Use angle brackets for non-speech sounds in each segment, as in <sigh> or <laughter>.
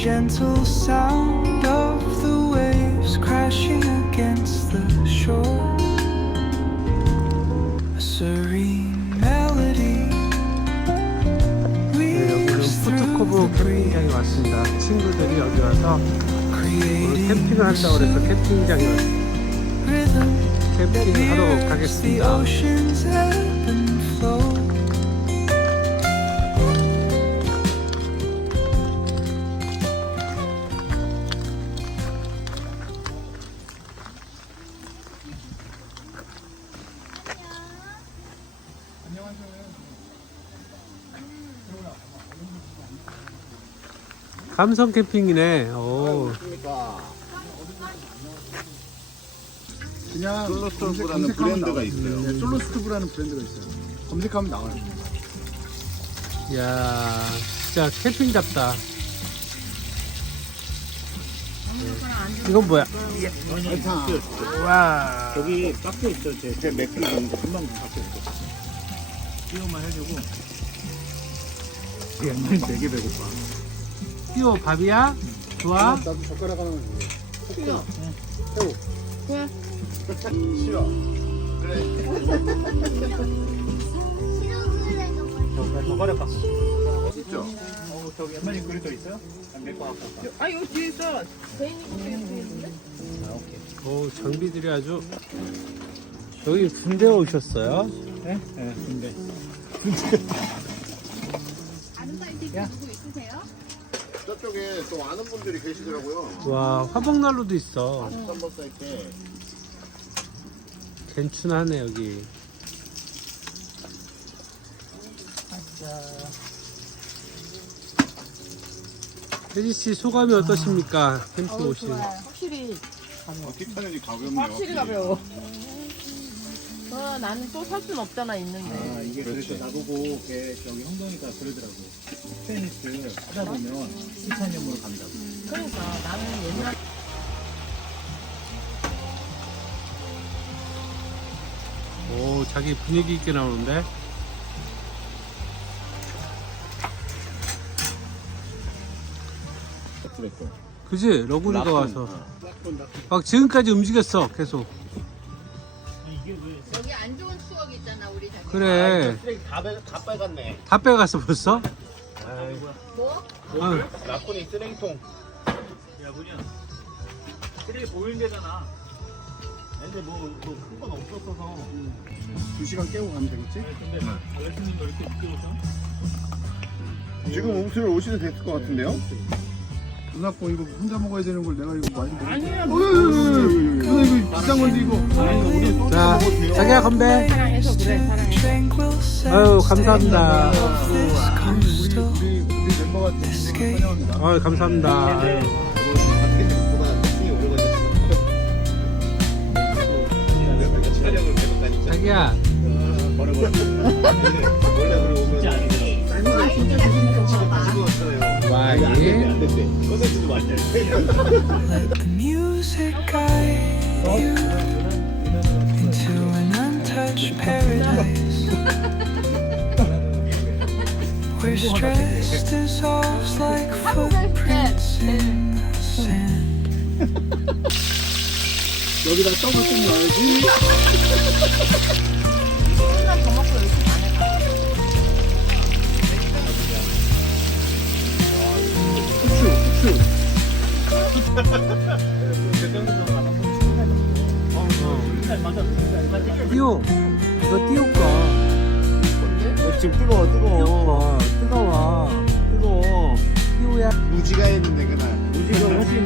gentle sound of the waves crashing against the shore. A serene melody 네, 여기는 weaves 푸트코브 through the breeze, 캠핑장에 왔습니다. 친구들이 여기 와서 오늘 creating 캠핑을 한다고 그래서 캠핑장에 왔어요. rhythm that 캠핑하러 mirrors the 가겠습니다. 감성 캠핑이네. 오. 그냥 솔로스토브라는 검색하면 브랜드가. 있어요. 네, 솔로스토브라는 브랜드가 있어요. 검색하면 나와요. 야, 진짜 캠핑답다. 이건 뭐야? 와. 저기 박스 있죠. 제, 제 맥주 금방 박스 있어. 띄워만 해주고. 옛날 되게 배고파. 띠오 밥이야? 좋아? 나도 젓가락 하나만 주세요. 싫어. 저거를 박스. 있죠. 어, 저기 연만이 그릇도 있어요? 갖고 올까? 아 이거 뒤에 있어. 개인이 뒤에 있는데? 오, 장비들이 아주. 여기 군대 오셨어요? 네? 네, 근데. 아는 사이트 누구 있으세요? 저쪽에 또 아는 분들이 계시더라고요. 와, 화복난로도 있어. 한번 사이트에. 괜춘하네, 여기. 혜지 씨 소감이 어떠십니까? 캠핑 오신. 확실히 어, 티타늄이 가볍네요. 확실히 가벼워. 어, 나는 또 살 순 없잖아 있는데. 아, 이게 그래서 그렇지. 나보고 걔 저기 형동이가 그러더라고. 스테니스 하다 보면 티타늄으로 간다고. 그러니까 나는 옛날 오, 자기 분위기 있게 나오는데? 그랬고. 그지? 러구리가. 와서. 어. 막 지금까지 움직였어, 계속. 왜? 여기 안 좋은 추억이 있잖아 우리 자기. 그래. 쓰레기 다, 빼, 다 빼갔네. 다 빼갔어, 벌써? 뭐? 아, 라쿤이 쓰레기통. 야, 뭐냐? 쓰레기 보이는 데잖아. 근데 뭐, 뭐 큰 건 없었어서. 두 시간 깨고 가면 되겠지? 근데 알렉스님도 이렇게 늦게 오셔? 지금 음수를 오시도 됐을 것 같은데요? 누나 거 이거 혼자 먹어야 되는 걸 내가 이거 많이 먹어. 아니야. 누나 이거 비싼 건데 이거. 아니, 자, 자기야, 건배. 사랑해서 그래 사랑해. Tranquil sound 아유, 감사합니다. of this 우리 coastal 우리 우리 멤버가 되게 환영합니다. 아유, 감사합니다. 아유. 자기야, 원래 그러고 오면 진짜 아니더라고. 찍었어요. 많이 The music guide you into an untouched paradise where stress dissolves like footprints in the sand. 여기다 떡을 좀 넣어야지. 더 먹고 열심히 띠오. 이거 띠오 거. 어, 지금 뜨거워, 뜨거워. 거. 뜨거워. 뜨거워. 띠오야. 무지가 했는데, 그날. 우지가 훨씬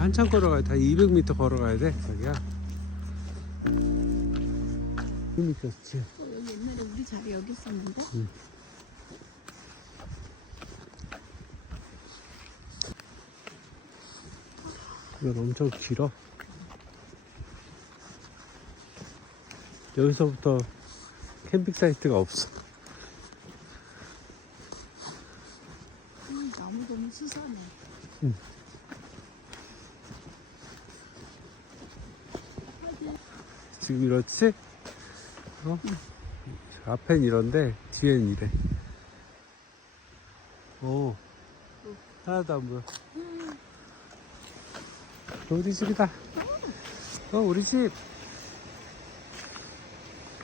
한참 걸어가야 돼. 200m 걸어가야 돼, 자기야. 200m였지. 옛날에 우리 자리 여기 있었는데. 이건 엄청 길어. 여기서부터 캠핑 사이트가 없어. 나무 너무 수선해. 지금 이렇지? 어? 앞엔 이런데 뒤엔 이래. 오, 하나도 안 보여. 우리 집이다. 어, 우리 집.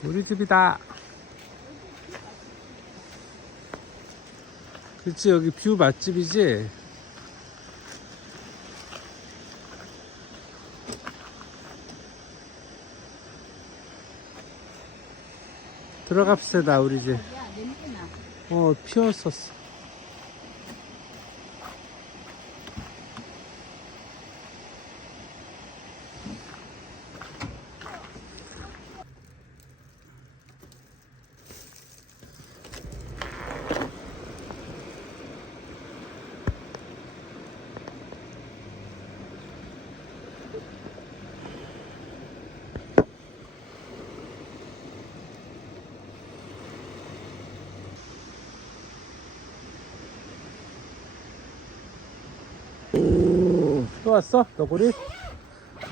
우리 집이다. 그치, 여기 뷰 맛집이지? 들어갑시다, 우리 집. 어, 피었었어. 또 왔어? 너구리?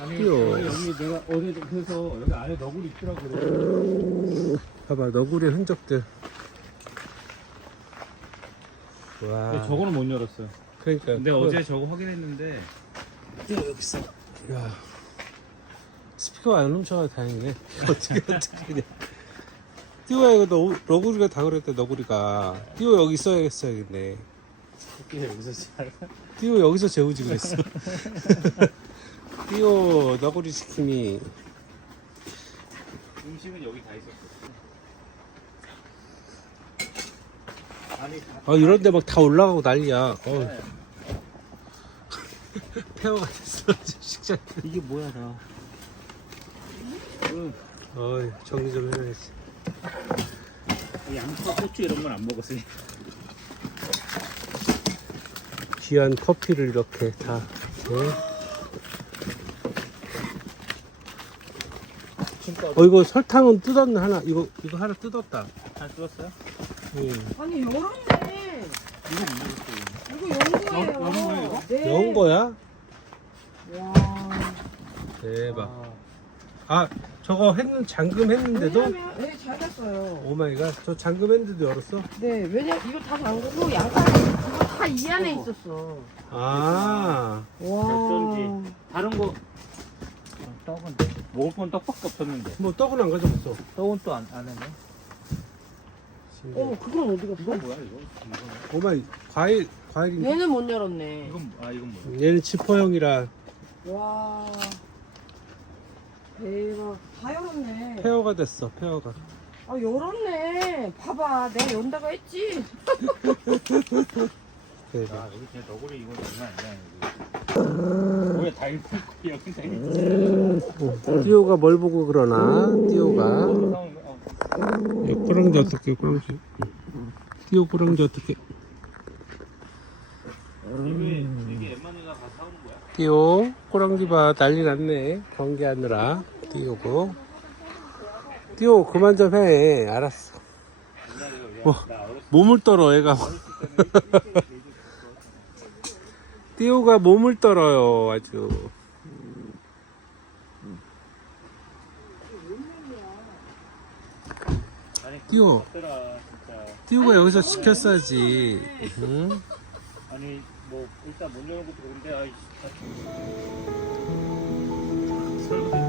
아니 귀여워. 여기 내가 어제 그래서 여기 안에 너구리 있더라고 그래. 봐봐, 너구리 흔적들. 와. 근데 저거는 못 열었어요. 그러니까. 근데 그거- 어제 저거 확인했는데 띄워 여기 있어. 야. 스피커 안 훔쳐가 다행이네. <laughs> 어떻게 어떻게 그냥. 띄워야 이거 너, 너구리가 다 그랬대 너구리가. 띄워 여기 있어야겠어 야겠네. 토끼가 여기서 잘. 띄워 여기서 재우지 그랬어. <laughs> 띄워 너구리 시킴이. 음식은 여기 다 있었어. 아니 다- 아 이런데 막 다 올라가고 난리야. 어. <laughs> 폐허가 됐어 식자. 이게 뭐야 다. 어이 정리 좀 해야지. 양파, 고추 이런 건 안 먹었으니. 귀한 커피를 이렇게 다. 네. 어 이거 설탕은 뜯었네 하나. 이거 이거 하나 뜯었다. 다 뜯었어요? 응. 아니 열었네. 이거 연 거예요. 네. 넣은 거야? 와. 대박. 아 저거 했는 잠금 했는데도 왜냐면 네, 잘 됐어요. 오마이갓 저 잠금 했는데도 열었어? 네, 왜냐 이거 다 잠그고 양파 다 이 안에 있었어. 아 와. 어쩐지. 다른 거 어, 떡은 먹을 건 떡밖에 없었는데. 뭐 떡은 안 가져갔어. 떡은 또 안 안 했네. 어머, 그건 어디 갔어? 이건 뭐야 이거? 이거는 오마이 과일 과일인데 얘는 못 열었네. 이건 아 이건 뭐야? 얘는 지퍼형이라 와. 대박. 다 열었네. 폐허가 됐어 폐허가. 아, 열었네. 봐봐. 내가 연다고 했지. <laughs> 대박. 아 여기 그냥 너구리 이건 장난 아니야 여기. 뭐야 다 있고 여기 다 있고. 띠오가 뭘 보고 그러나 띠오가. 어. 야, 꾸렁지 어떻게 꾸렁지 띠오 꾸렁지 어떻게 거야? 띠오 꾸렁지 봐 난리 났네 경기하느라 띠오고 띠오 그만 좀 해 알았어 뭐, 몸을 떨어 애가 띠오가 몸을 떨어요 아주 띠오. 띠오가 여기서 지켰어야지 응? 아니 뭐 일단 문 열는 것도 그런데 아이 설거지